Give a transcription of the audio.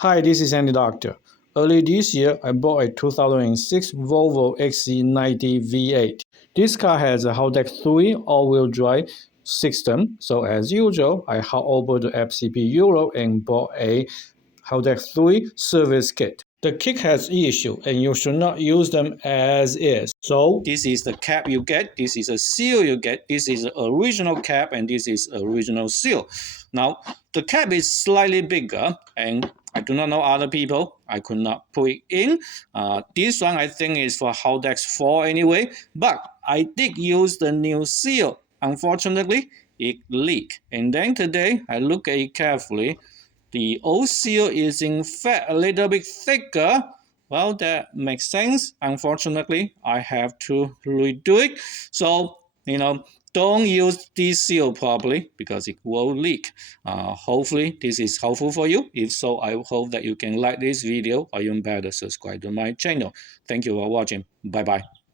Hi, this is Andy Doctor. Early this year, I bought a 2006 Volvo XC90 V8. This car has a Haldex 3 all-wheel drive system, so as usual, I head over to FCP Euro and bought a Haldex 3 service kit. The kit has issue and you should not use them as is. So this is the cap you get, this is a seal you get, this is the original cap and this is original seal. Now the cap is slightly bigger and I do not know other people. I could not put it in. This one I think is for Haldex 4 anyway, but I did use the new seal. Unfortunately, it leaked. And then today I look at it carefully. The old seal is in fact a little bit thicker. Well, that makes sense. Unfortunately, I have to redo it. So, don't use this seal properly because it will leak. Hopefully, this is helpful for you. If so, I hope that you can like this video or even better, subscribe to my channel. Thank you for watching. Bye-bye.